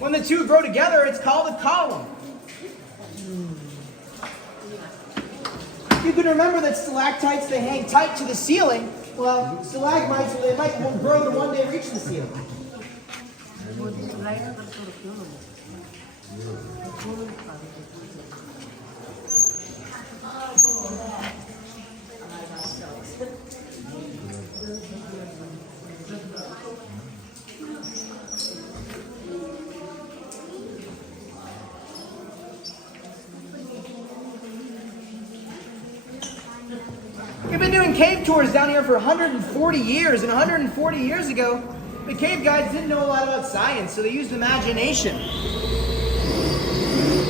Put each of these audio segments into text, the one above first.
When the two grow together, it's called a column. You can remember that stalactites, they hang tight to the ceiling. Well, stalagmites, they might grow to one day reach the ceiling. We've been doing cave tours down here for 140 years, and 140 years ago, the cave guides didn't know a lot about science, so they used imagination.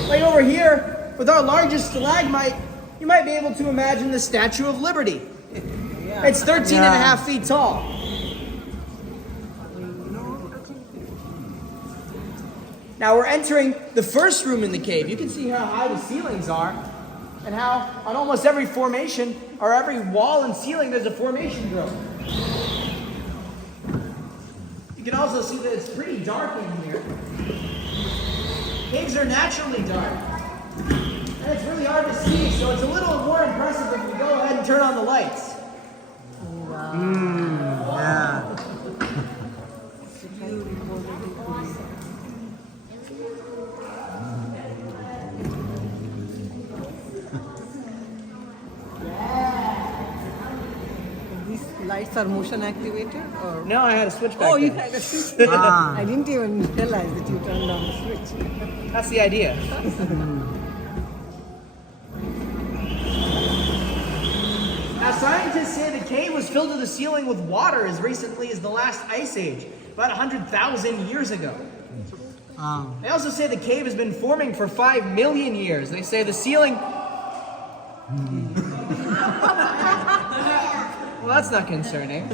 Like over here, with our largest stalagmite, you might be able to imagine the Statue of Liberty. It's 13 and a half feet tall. Now we're entering the first room in the cave. You can see how high the ceilings are, and how on almost every formation, or every wall and ceiling, there's a formation growing. You can also see that it's pretty dark in here. Caves are naturally dark. And it's really hard to see, so it's a little more impressive if we go ahead and turn on the lights. Yeah. These lights are motion activated or? No, I had a switch back Oh, you there. had a switch. I didn't even realize that you turned on the switch. That's the idea. Now, scientists say the cave was filled to the ceiling with water as recently as the last ice age, about 100,000 years ago. They also say the cave has been forming for 5 million years. They say the ceiling... Well, that's not concerning.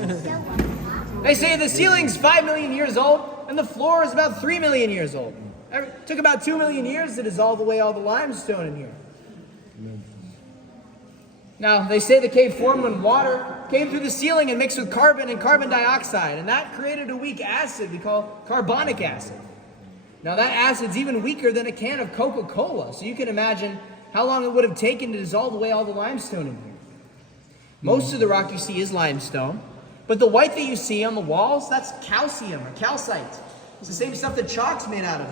They say the ceiling's 5 million years old, and the floor is about 3 million years old. It took about 2 million years to dissolve away all the limestone in here. Now, they say the cave formed when water came through the ceiling and mixed with carbon and carbon dioxide, and that created a weak acid we call carbonic acid. Now, that acid's even weaker than a can of Coca-Cola, so you can imagine how long it would have taken to dissolve away all the limestone in here. Most of the rock you see is limestone, but the white that you see on the walls, that's calcium or calcite. It's the same stuff that chalk's made out of.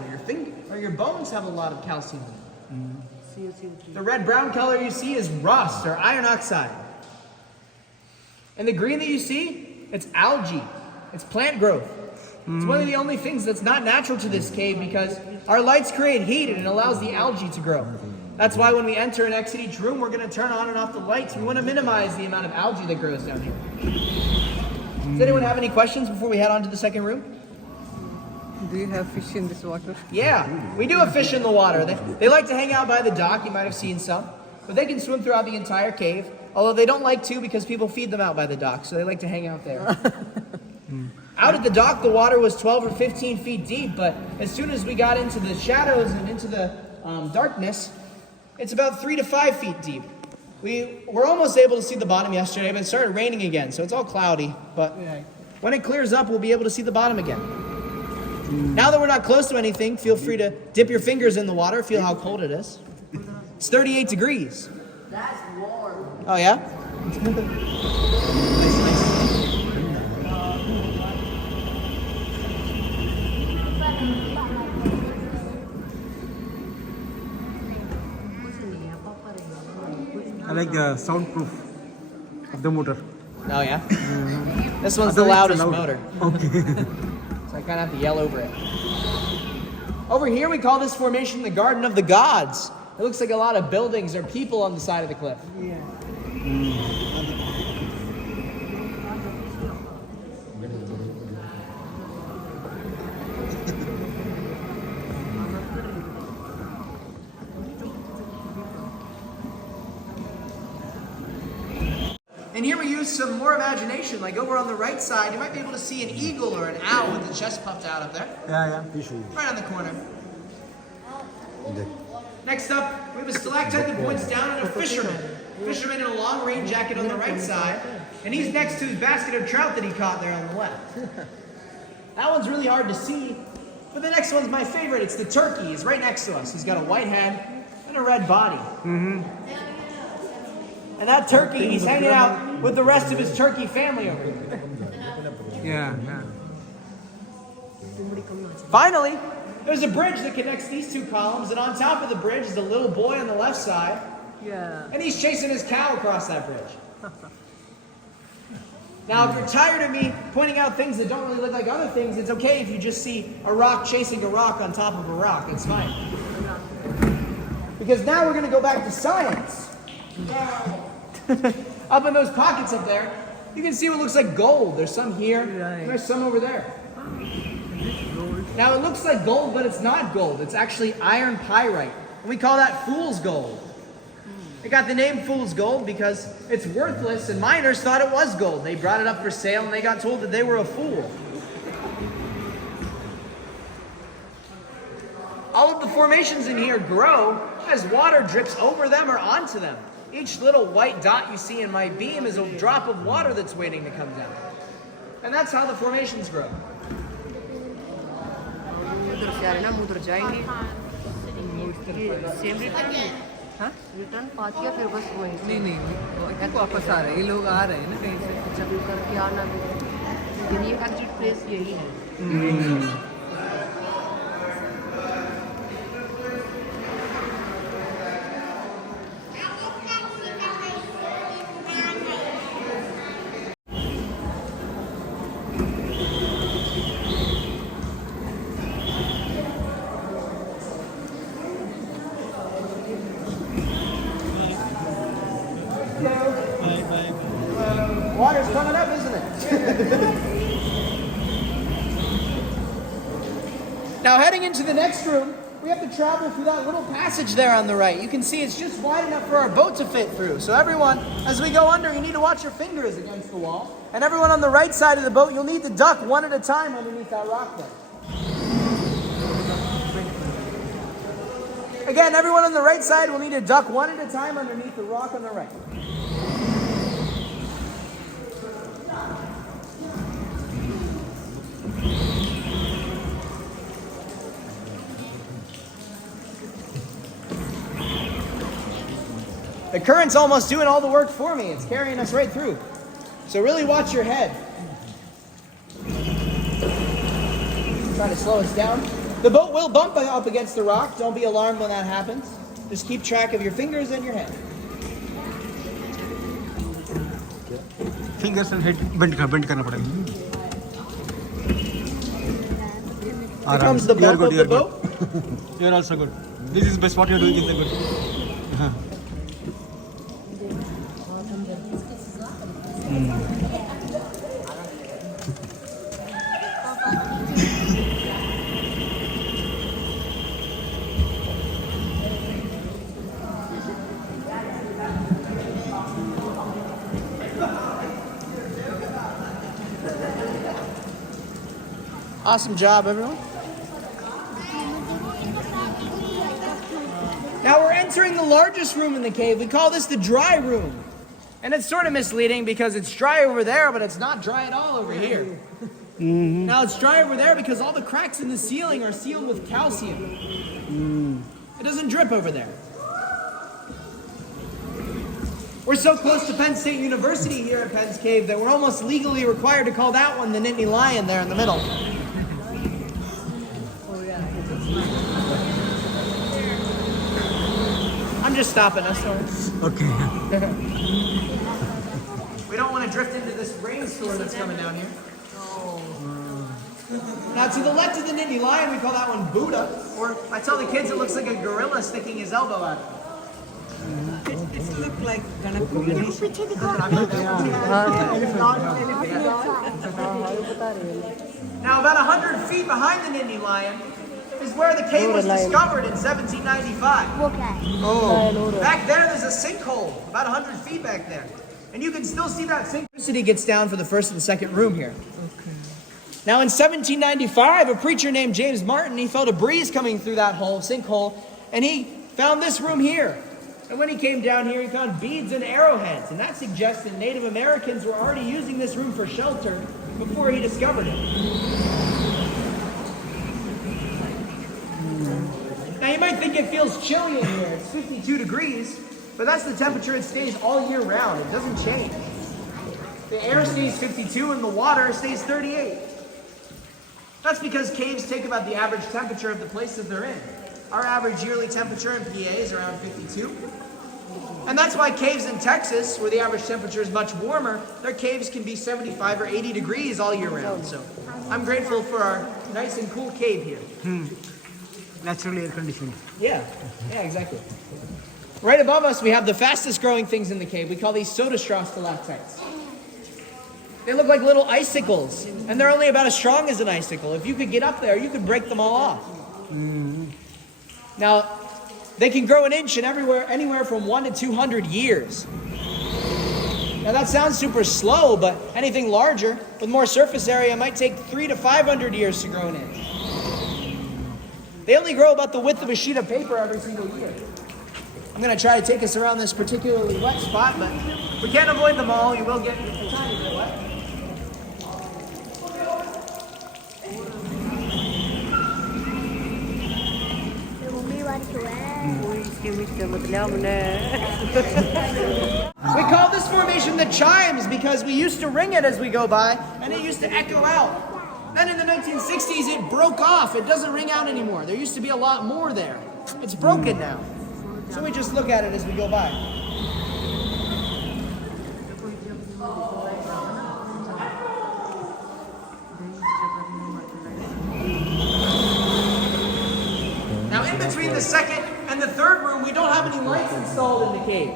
Your bones have a lot of calcium in them. The red-brown color you see is rust or iron oxide. And the green that you see, it's algae. It's plant growth. It's one of the only things that's not natural to this cave because our lights create heat and it allows the algae to grow. That's why when we enter and exit each room, we're going to turn on and off the lights. We want to minimize the amount of algae that grows down here. Does anyone have any questions before we head on to the second room? Do you have fish in this water? Yeah, we do have fish in the water. They like to hang out by the dock. You might have seen some. But they can swim throughout the entire cave. Although they don't like to because people feed them out by the dock. So they like to hang out there. Out at the dock, the water was 12 or 15 feet deep. But as soon as we got into the shadows and into the darkness, it's about 3 to 5 feet deep. We were almost able to see the bottom yesterday, but it started raining again. So it's all cloudy. But when it clears up, we'll be able to see the bottom again. Now that we're not close to anything, feel free to dip your fingers in the water, feel how cold it is. It's 38 degrees. That's warm. Oh, yeah? I like the soundproof of the motor. Oh, yeah? This one's the loudest motor. Okay. So I kind of have to yell over it. Over here, we call this formation the Garden of the Gods. It looks like a lot of buildings or people on the side of the cliff. Yeah. And here we use some more imagination. Like over on the right side, you might be able to see an eagle or an owl with the chest puffed out up there. Yeah. Right on the corner. Next up, we have a stalactite that points down at a fisherman. Fisherman in a long rain jacket on the right side. And he's next to his basket of trout that he caught there on the left. That one's really hard to see. But the next one's my favorite. It's the turkey. He's right next to us. He's got a white head and a red body. And that turkey, he's hanging out with the rest of his turkey family over here. Yeah, yeah. Finally, there's a bridge that connects these two columns, and on top of the bridge is a little boy on the left side, and he's chasing his cow across that bridge. Now, if you're tired of me pointing out things that don't really look like other things, it's okay if you just see a rock chasing a rock on top of a rock. It's fine. Because now we're going to go back to science. Up in those pockets up there, you can see what looks like gold. There's some here, and there's some over there. Now, it looks like gold, but it's not gold. It's actually iron pyrite. And we call that fool's gold. It got the name fool's gold because it's worthless, and miners thought it was gold. They brought it up for sale, and they got told that they were a fool. All of the formations in here grow as water drips over them or onto them. Each little white dot you see in my beam is a drop of water that's waiting to come down. And that's how the formations grow. Return path या फिर बस वहीं से? नहीं वापस आ रहे हैं, ये लोग आ रहे हैं ना कहीं से। जब करके आना भी, लेकिन ये एग्जिट प्लेस यही है। Water's coming up, isn't it? Now, heading into the next room, we have to travel through that little passage there on the right. You can see it's just wide enough for our boat to fit through. So everyone, as we go under, you need to watch your fingers against the wall. And everyone on the right side of the boat, you'll need to duck one at a time underneath that rock there. Again, everyone on the right side will need to duck one at a time underneath the rock on the right. The current's almost doing all the work for me. It's carrying us right through. So really watch your head. Try to slow us down. The boat will bump up against the rock. Don't be alarmed when that happens. Just keep track of your fingers and your head. Fingers and head bend करना पड़ेगा. Here comes the bump of the boat. You're also good. This is best. What you're doing is the good. Awesome job, everyone. Now we're entering the largest room in the cave. We call this the dry room. And it's sort of misleading because it's dry over there, but it's not dry at all over here. Now it's dry over there because all the cracks in the ceiling are sealed with calcium. It doesn't drip over there. We're so close to Penn State University here at Penn's Cave that we're almost legally required to call that one the Nittany Lion there in the middle. I'm just stopping us. Okay. We don't want to drift into this rainstorm that's coming down here. Now, to the left of the Nittany Lion, we call that one Buddha. Or I tell the kids it looks like a gorilla sticking his elbow out. It looks like Ganesh. Now, about 100 feet behind the Nittany Lion is where the cave was discovered in 1795. Oh. Back there's a sinkhole, about 100 feet back there. And you can still see that sinkhole. Electricity gets down for the first and second room here. Now in 1795, a preacher named James Martin, he felt a breeze coming through that sinkhole, and he found this room here. And when he came down here, he found beads and arrowheads, and that suggests that Native Americans were already using this room for shelter before he discovered it. might think it feels chilly in here. It's 52 degrees, but that's the temperature it stays all year round. It doesn't change. The air stays 52 and the water stays 38. That's because caves take about the average temperature of the place that they're in. Our average yearly temperature in PA is around 52. And that's why caves in Texas, where the average temperature is much warmer, their caves can be 75 or 80 degrees all year round. So I'm grateful for our nice and cool cave here. Naturally air conditioned. Yeah, exactly. Right above us, we have the fastest growing things in the cave. We call these soda straw stalactites. They look like little icicles, and they're only about as strong as an icicle. If you could get up there, you could break them all off. Now, they can grow an inch in anywhere from 1 to 200 years. Now that sounds super slow, but anything larger with more surface area might take 300 to 500 years to grow an inch. They only grow about the width of a sheet of paper every single year. I'm going to try to take us around this particularly wet spot, but we can't avoid them all. You will get a tiny bit wet. We call this formation the chimes because we used to ring it as we go by, and it used to echo out. Then in the 1960s, it broke off. It doesn't ring out anymore. There used to be a lot more there. It's broken now. So we just look at it as we go by. Now in between the second and the third room, we don't have any lights installed in the cave.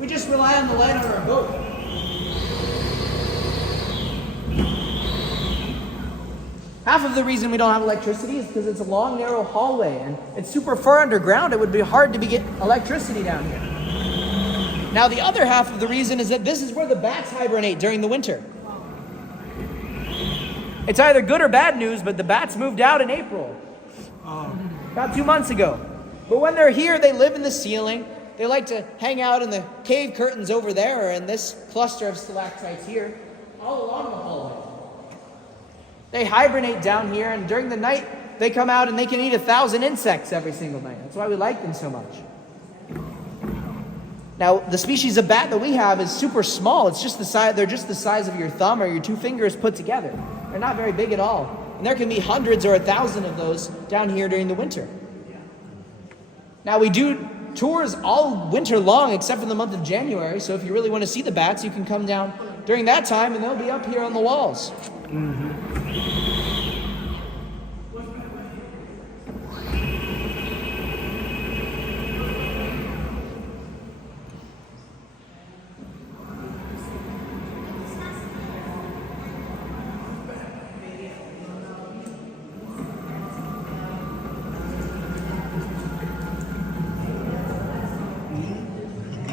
We just rely on the light on our boat. Half of the reason we don't have electricity is because it's a long, narrow hallway, and it's super far underground. It would be hard to get electricity down here. Now, the other half of the reason is that this is where the bats hibernate during the winter. It's either good or bad news, but the bats moved out in April. About 2 months ago. But when they're here, they live in the ceiling. They like to hang out in the cave curtains over there, or in this cluster of stalactites here, all along the hallway. They hibernate down here, and during the night, they come out and they can eat 1,000 insects every single night. That's why we like them so much. Now, the species of bat that we have is super small. It's just they're just the size of your thumb or your 2 fingers put together. They're not very big at all. And there can be hundreds or 1,000 of those down here during the winter. Now, we do tours all winter long except for the month of January. So if you really want to see the bats, you can come down during that time and they'll be up here on the walls.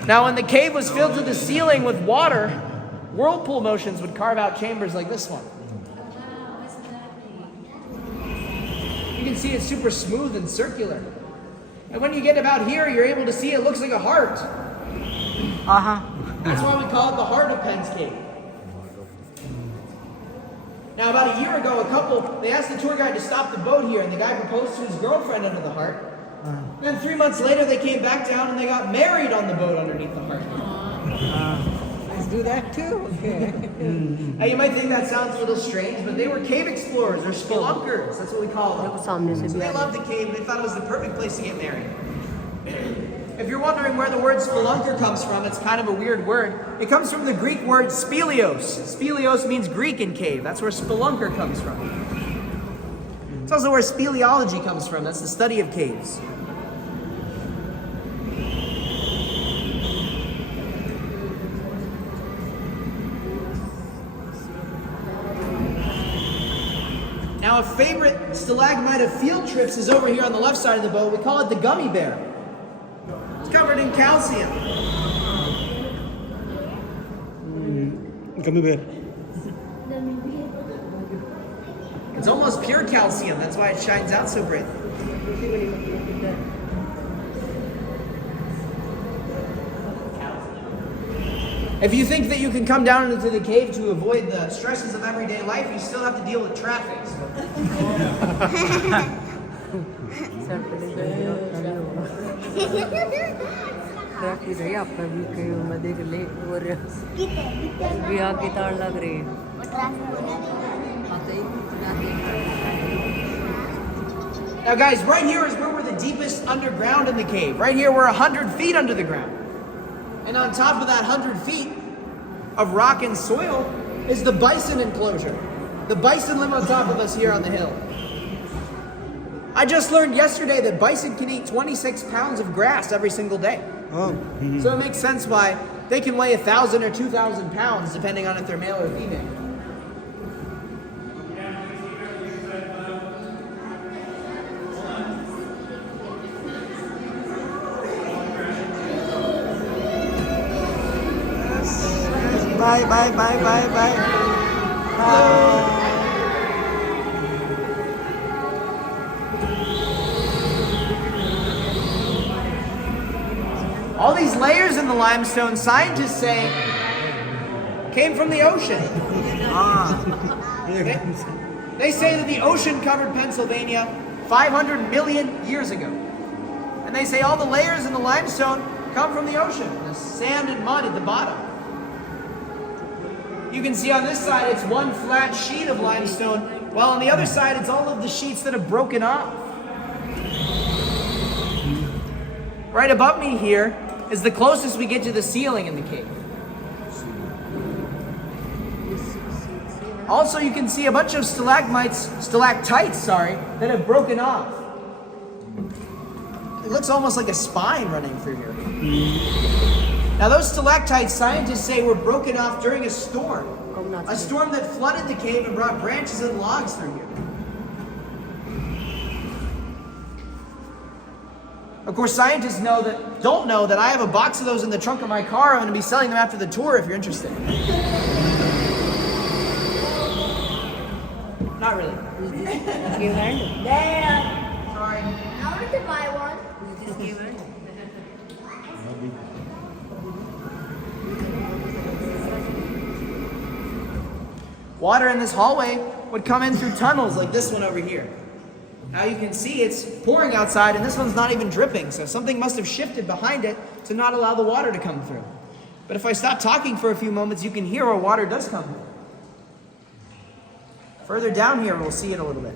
Now, when the cave was filled to the ceiling with water, whirlpool motions would carve out chambers like this one. You can see it's super smooth and circular. And when you get about here, you're able to see it looks like a heart. That's why we call it the heart of Penn's Cave. Now, about a year ago, a couple, they asked the tour guide to stop the boat here, and the guy proposed to his girlfriend under the heart. Then 3 months later, they came back down and they got married on the boat underneath the heart. Let's do that too. Now, you might think that sounds a little strange, but they were cave explorers or spelunkers. That's what we call them. So they loved the cave and they thought it was the perfect place to get married. If you're wondering where the word spelunker comes from, it's kind of a weird word. It comes from the Greek word speleos. Speleos means Greek in cave. That's where spelunker comes from. It's also where speleology comes from. That's the study of caves. Now, a favorite stalagmite of field trips is over here on the left side of the boat. We call it the gummy bear. It's covered in calcium. Gummy bear. It's almost pure calcium. That's why it shines out so bright. If you think that you can come down into the cave to avoid the stresses of everyday life, you still have to deal with traffic. Grabe saya pagi kayo madirili or biya kita lag rin. Now guys, right here is where we're the deepest underground in the cave. Right here we're 100 feet under the ground. And on top of that 100 feet of rock and soil is the bison enclosure. The bison live on top of us here on the hill. I just learned yesterday that bison can eat 26 pounds of grass every single day. Oh. So it makes sense why they can weigh 1,000 or 2,000 pounds depending on if they're male or female. Bye, bye, bye, bye, bye. All these layers in the limestone, scientists say, came from the ocean. They say that the ocean covered Pennsylvania 500 million years ago. And they say all the layers in the limestone come from the ocean, the sand and mud at the bottom. You can see on this side it's one flat sheet of limestone, while on the other side it's all of the sheets that have broken off. Right above me here is the closest we get to the ceiling in the cave. Also, you can see a bunch of stalagtites, that have broken off. It looks almost like a spine running through here. Now those stalactites, scientists say, were broken off during a storm. A storm that flooded the cave and brought branches and logs through here. Of course, scientists don't know that I have a box of those in the trunk of my car. I'm going to be selling them after the tour if you're interested. Not really. Dad! Sorry. I wanted to buy one. Water in this hallway would come in through tunnels like this one over here. Now you can see it's pouring outside and this one's not even dripping, so something must have shifted behind it to not allow the water to come through. But if I stop talking for a few moments, you can hear where water does come through. Further down here, we'll see it a little bit.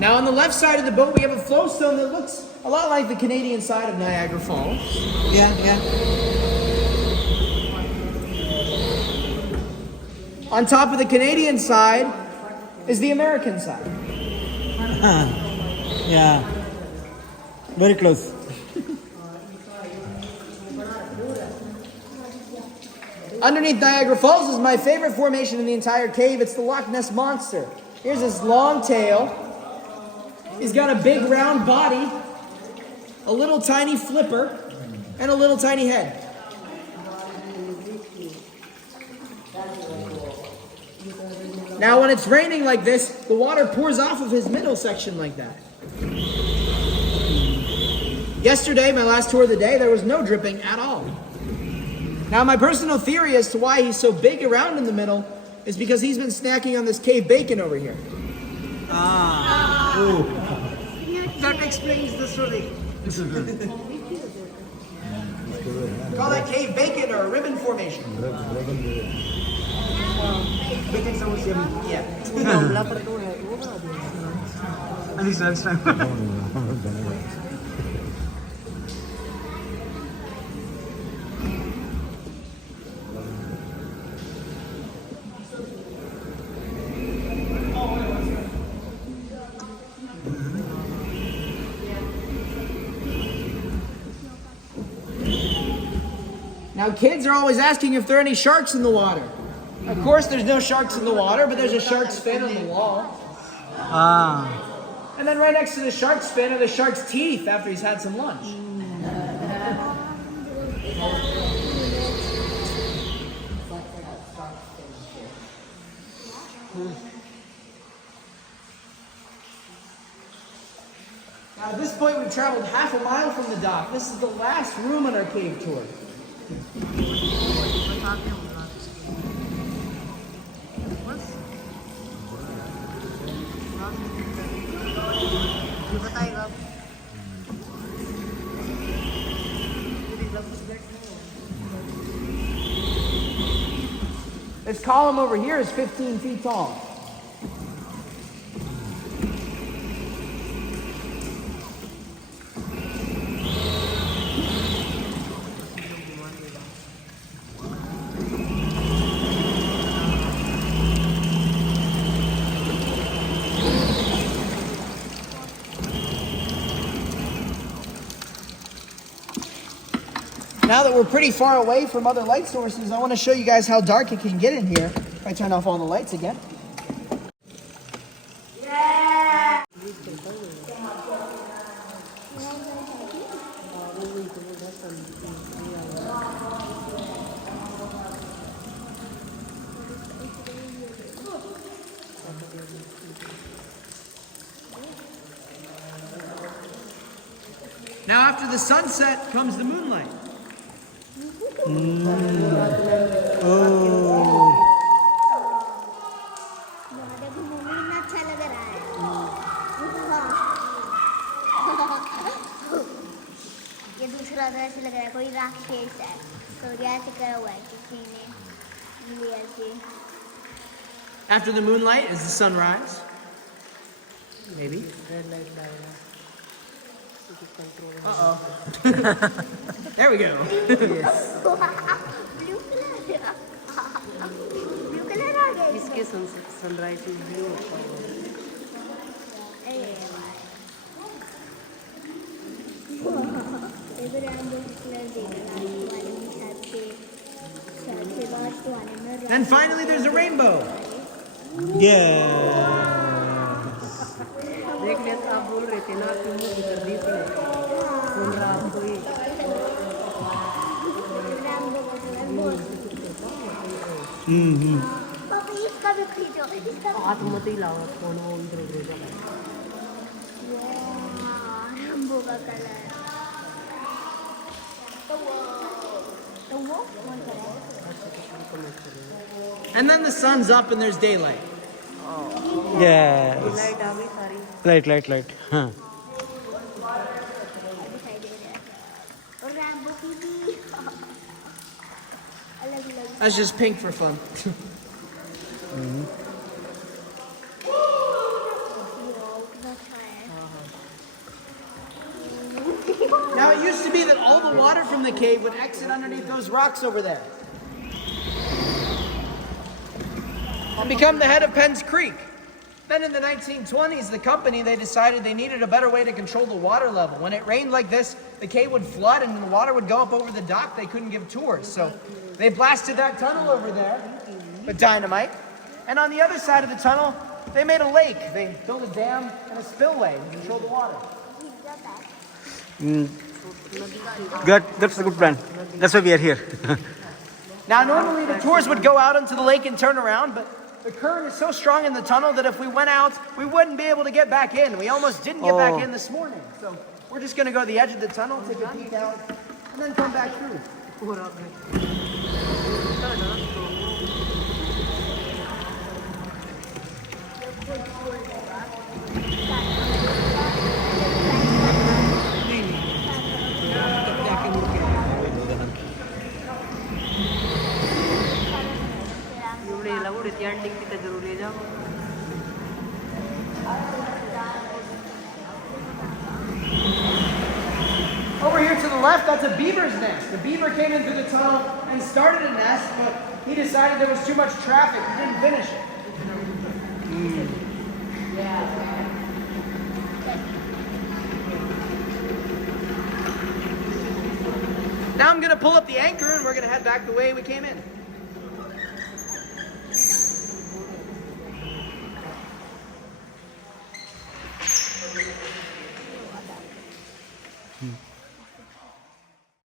Now on the left side of the boat, we have a flowstone that looks a lot like the Canadian side of Niagara Falls. Yeah. On top of the Canadian side is the American side. Yeah. Very close. Underneath Niagara Falls is my favorite formation in the entire cave. It's the Loch Ness Monster. Here's his long tail. He's got a big round body, a little tiny flipper, and a little tiny head. Now when it's raining like this, the water pours off of his middle section like that. Yesterday, my last tour of the day, there was no dripping at all. Now my personal theory as to why he's so big around in the middle is because he's been snacking on this cave bacon over here. That explains the story. Call that cave bacon or a ribbon formation. Bacon sandwich. Yeah. At least last time. Now kids are always asking if there are any sharks in the water. Of course there's no sharks in the water, but there's a shark's fin on the wall. And then right next to the shark's fin are the shark's teeth after he's had some lunch. Now at this point we've traveled half a mile from the dock. This is the last room on our cave tour. बताते हैं हम रात इसके। बस ये बताएगा आप। This column over here is 15 feet tall. Now that we're pretty far away from other light sources, I want to show you guys how dark it can get in here if I turn off all the lights again. Now after the sunset comes the moonlight. अच्छा लग रहा है ये दूसरा तो ऐसे लग रहा है कोई राक्षस है तो ऐसे करा हुआ है किसी ने लिया कि After the moonlight is the sunrise. Maybe. Red light डालेगा control. Uh-oh. There we go. Blue colour आ गया इसके सनराइज ब्लू होता है। इधर हम लोग कलर देखना वाले हिसाब से सबसे लास्ट वाले में And finally there's a rainbow. Yeah. देख ले तो आप बोल रहे थे ना कि मुझे कर दी थी सुन रहा आपको ही। पापा इसका भी खरीदो इसका हाथ मत ही लाओ फोन वो इधर उधर जाए। रंबो का कलर तो वो कौन सा है And then the sun's up and there's daylight. Yes. Light आ गई सारी। Light. Huh. दिखाई दे रहा है और रैम्बो की भी अलग अलग That's just pink for fun. Now it used to be that all the water from the cave would exit underneath those rocks over there and become the head of Penn's Creek. Then in the 1920s, the company, they decided they needed a better way to control the water level. When it rained like this, the cave would flood and the water would go up over the dock. They couldn't give tours. So they blasted that tunnel over there with dynamite. And on the other side of the tunnel, they made a lake. They built a dam and a spillway to control the water. Good. That's a good plan. That's why we are here. Now, normally the tours would go out into the lake and turn around, but the current is so strong in the tunnel that if we went out, we wouldn't be able to get back in. We almost didn't get back in this morning. So we're just going to go to the edge of the tunnel, take a peek out, and then come back through. एवढे लावून ती अंडिंग तिथे जरूर ले जाओ। Over here to the left, that's a beaver's nest. The beaver came in through the tunnel and started a nest, but he decided there was too much traffic. He didn't finish it. Now I'm going to pull up the anchor and we're going to head back the way we came in.